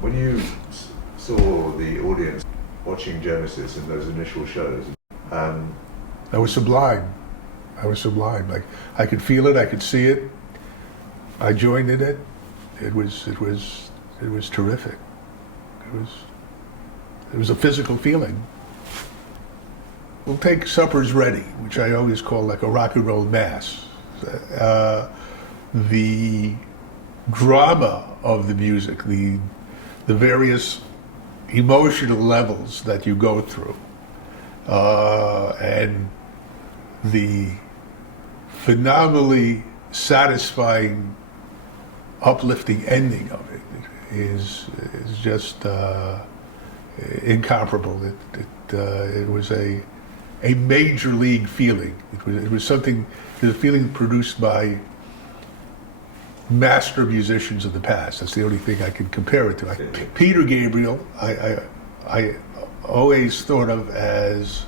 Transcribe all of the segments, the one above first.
When you saw the audience watching Genesis in those initial shows, I was sublime. I was sublime. Like, I could feel it, I could see it. I joined in it. It was terrific. It was a physical feeling. We'll take Supper's Ready, which I always call like a rock and roll mass. The drama of the music, the various emotional levels that you go through, and the phenomenally satisfying, uplifting ending of it is just incomparable. It was a major league feeling. It was something. It was a feeling produced by master musicians of the past. That's the only thing I can compare it to. Peter Gabriel, I always thought of as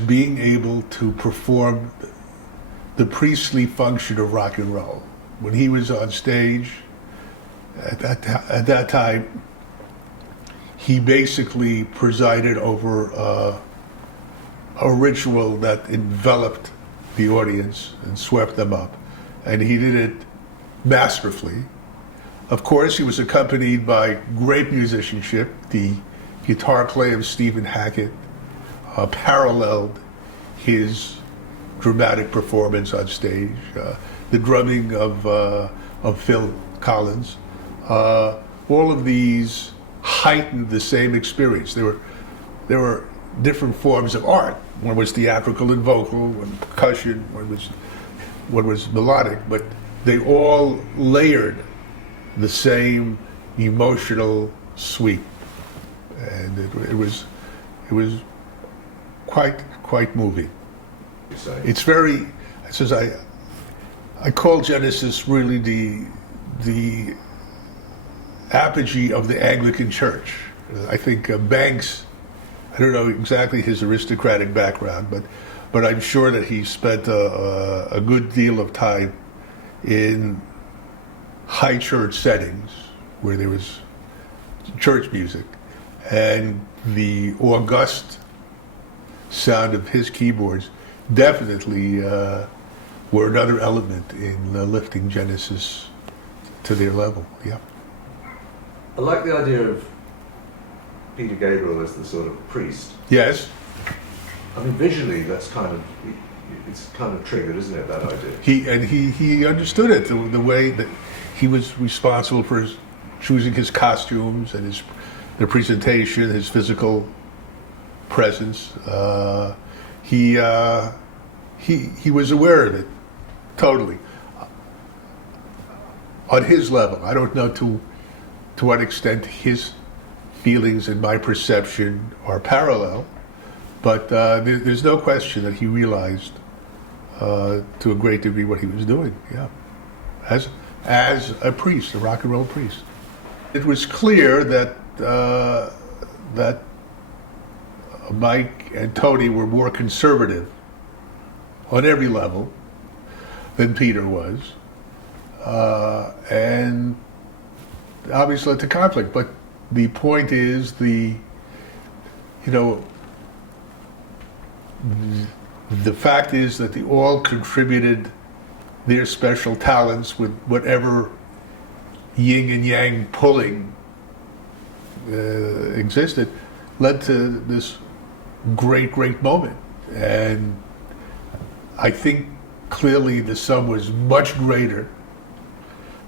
being able to perform the priestly function of rock and roll. When he was on stage, at that time, he basically presided over a ritual that enveloped the audience and swept them up. And he did it masterfully. Of course, he was accompanied by great musicianship. The guitar play of Stephen Hackett paralleled his dramatic performance on stage. The drumming of Phil Collins. All of these heightened the same experience. There were different forms of art. One was theatrical and vocal, one percussion, one was melodic, but they all layered the same emotional sweep, and it was quite moving. It's very, I call Genesis really the apogee of the Anglican Church. I think Banks, I don't know exactly his aristocratic background, but I'm sure that he spent a good deal of time in high church settings where there was church music, and the august sound of his keyboards definitely were another element in lifting Genesis to their level. Yeah. I like the idea of Peter Gabriel as the sort of priest. Yes. I mean, visually, it's kind of triggered, isn't it, that idea? He understood it the way that he was responsible for choosing his costumes and the presentation, his physical presence. He was aware of it totally on his level. I don't know to what extent his feelings and my perception are parallel, but there's no question that he realized to a great degree what he was doing. Yeah, as a priest, a rock and roll priest. It was clear that that Mike and Tony were more conservative on every level than Peter was, and obviously led to conflict. But the point is, the fact is that they all contributed their special talents with whatever yin and yang pulling existed, led to this great moment. And I think clearly the sum was much greater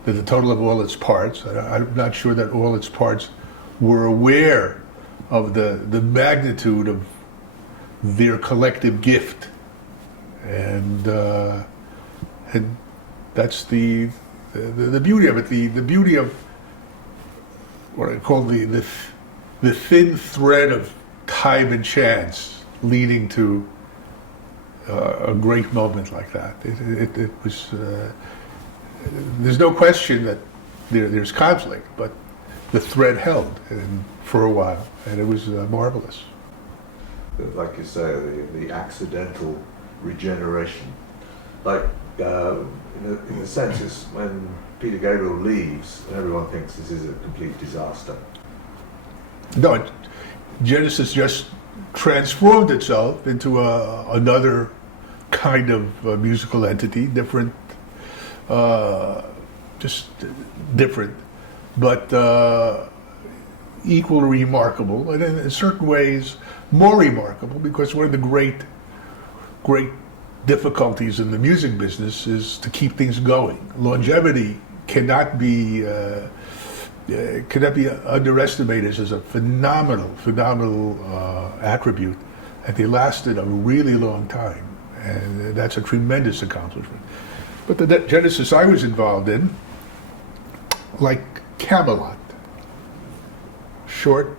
than the total of all its parts. I'm not sure that all its parts were aware of the magnitude of their collective gift, and that's the beauty of it. The beauty of what I call the thin thread of time and chance leading to a great moment like that. It was. There's no question that there's conflict, but the thread held for a while, and it was marvelous. Like you say, the accidental regeneration. Like in the census, when Peter Gabriel leaves, and everyone thinks this is a complete disaster. No, Genesis just transformed itself into another kind of musical entity, different, just different, but equally remarkable, and in certain ways more remarkable, because one of the great difficulties in the music business is to keep things going. Longevity cannot be underestimated as a phenomenal attribute, and they lasted a really long time, and that's a tremendous accomplishment. But the Genesis I was involved in, like Camelot, short,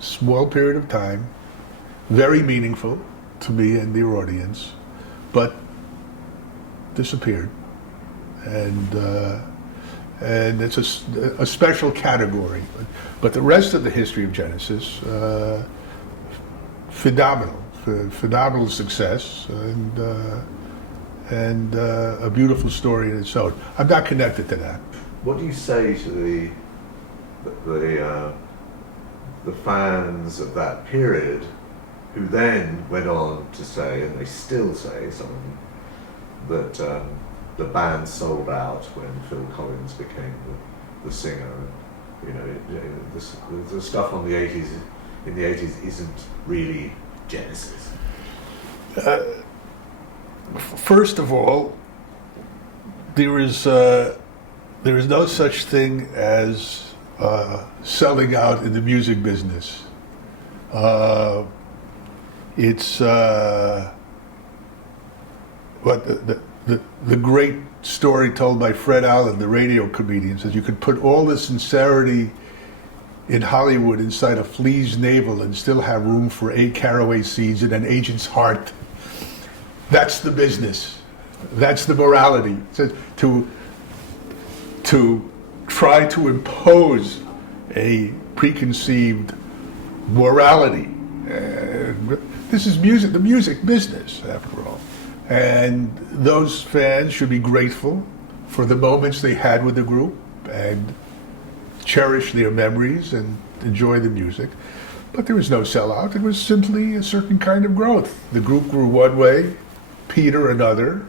small period of time, very meaningful to me and the audience, but disappeared, and it's a special category. But the rest of the history of Genesis, phenomenal success, and a beautiful story in its own. I'm not connected to that. What do you say to the fans of that period, who then went on to say, and they still say, some of them, that the band sold out when Phil Collins became the singer? You know, the stuff on the 80s, in the 80s, isn't really Genesis. First of all, there is no such thing as selling out in the music business. It's the great story told by Fred Allen, the radio comedian, says you could put all the sincerity in Hollywood inside a flea's navel and still have room for 8 caraway seeds in an agent's heart. That's the business. That's the morality. So to try to impose a preconceived morality. This is music, the music business, after all. And those fans should be grateful for the moments they had with the group and cherish their memories and enjoy the music. But there was no sellout. It was simply a certain kind of growth. The group grew one way, Peter another.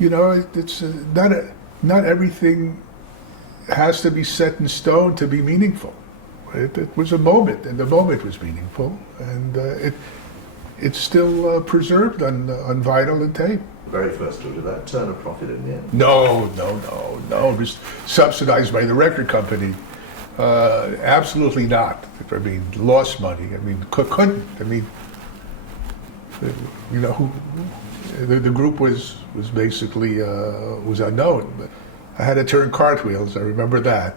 You know, it's not everything has to be set in stone to be meaningful. It was a moment, and the moment was meaningful, and it's still preserved on vinyl and tape. The very first tour, did that turn a profit in the end? No. It was subsidized by the record company. Absolutely not. I mean, lost money. I mean, couldn't. I mean, you know, the group was basically was unknown. But I had to turn cartwheels. I remember that.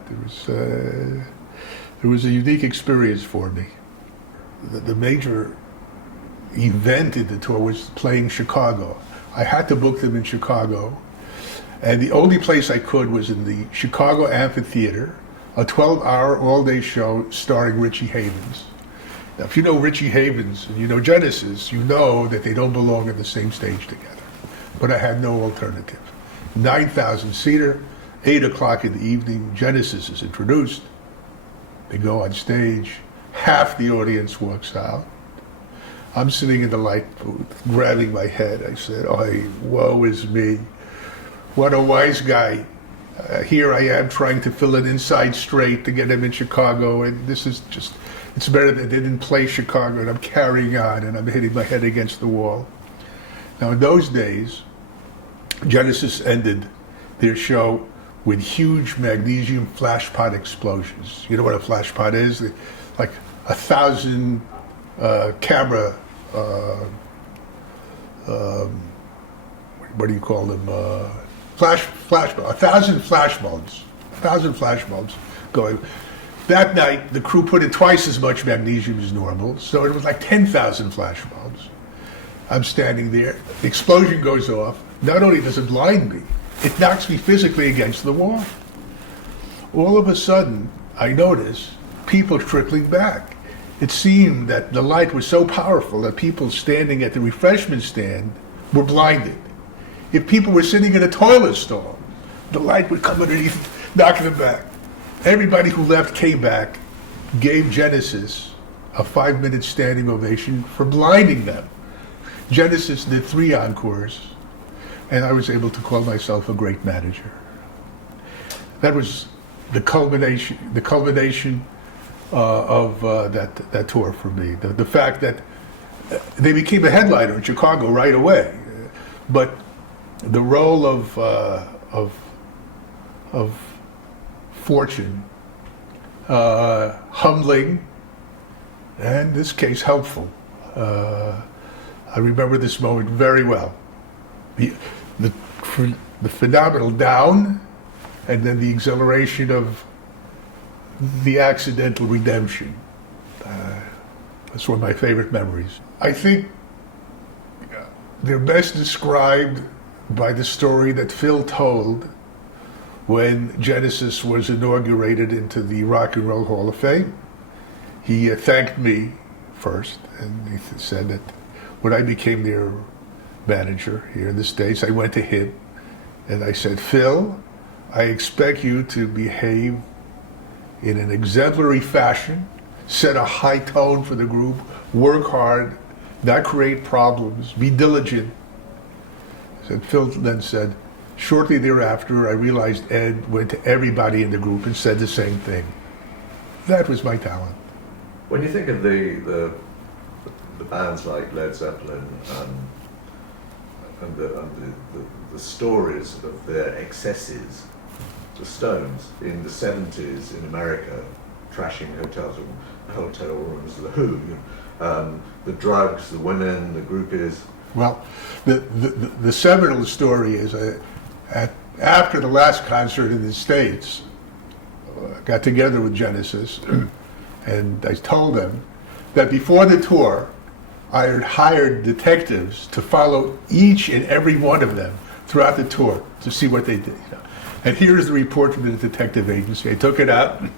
It was a unique experience for me. The major event in the tour was playing Chicago. I had to book them in Chicago, and the only place I could was in the Chicago Amphitheater, a 12-hour all-day show starring Richie Havens. Now, if you know Richie Havens and you know Genesis, you know that they don't belong on the same stage together. But I had no alternative. 9,000-seater, 8 o'clock in the evening, Genesis is introduced. They go on stage. Half the audience walks out. I'm sitting in the light booth, grabbing my head. I said, "Oh, woe is me. What a wise guy. Here I am trying to fill an inside straight to get him in Chicago, and this is just, it's better that they didn't play Chicago, and I'm carrying on, and I'm hitting my head against the wall." Now, in those days, Genesis ended their show with huge magnesium flashpot explosions. You know what a flashpot is? Like 1,000 camera, what do you call them? Flash, 1,000 flashbulbs. 1,000 flashbulbs going. That night, the crew put in twice as much magnesium as normal, so it was like 10,000 flashbulbs. I'm standing there. The explosion goes off. Not only does it blind me, it knocks me physically against the wall. All of a sudden, I notice people trickling back. It seemed that the light was so powerful that people standing at the refreshment stand were blinded. If people were sitting in a toilet stall, the light would come underneath, knocking them back. Everybody who left came back, gave Genesis a 5-minute standing ovation for blinding them. Genesis did 3 encores, and I was able to call myself a great manager. That was the culmination of that tour for me. The fact that they became a headliner in Chicago right away, but the role of fortune, humbling, and in this case helpful. I remember this moment very well. The phenomenal down, and then the exhilaration of the accidental redemption. That's one of my favorite memories. I think they're best described by the story that Phil told when Genesis was inaugurated into the Rock and Roll Hall of Fame. He thanked me first, and he said that when I became their manager here in the States, I went to him and I said, Phil, I expect you to behave in an exemplary fashion, set a high tone for the group, work hard, not create problems, be diligent. And Phil then said, shortly thereafter, I realized Ed went to everybody in the group and said the same thing. That was my talent. When you think of the bands like Led Zeppelin and the stories of their excesses, the Stones in the 70s in America, trashing hotel rooms, the Who, the drugs, the women, the groupies. Well, the seminal story is after the last concert in the States, I got together with Genesis and I told them that before the tour, I had hired detectives to follow each and every one of them throughout the tour to see what they did. And here's the report from the detective agency. I took it out. It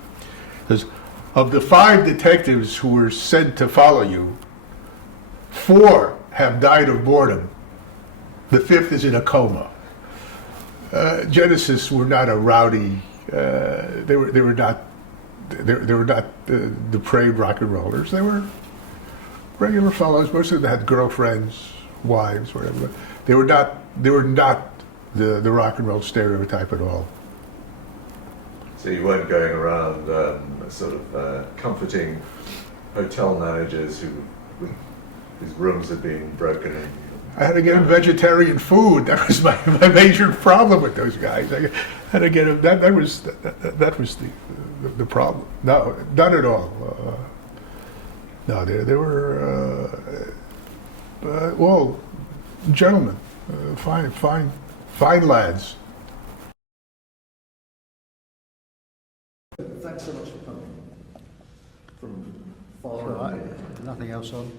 says, of the 5 detectives who were sent to follow you, 4 have died of boredom. The 5th is in a coma. Genesis were not a rowdy. They were not depraved rock and rollers. They were regular fellows. Most of them had girlfriends, wives, whatever. They were not the rock and roll stereotype at all. So you weren't going around sort of comforting hotel managers whose rooms had been broken in. I had to get them vegetarian food. That was my major problem with those guys. I had to get them. That was the problem. No, not at all. No, they were all gentlemen, fine lads. Thanks so much for coming from far Right. away. Nothing else on?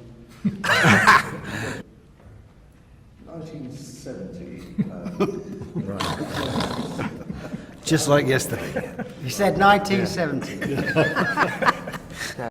1970. Right. Just like yesterday. You said 1970.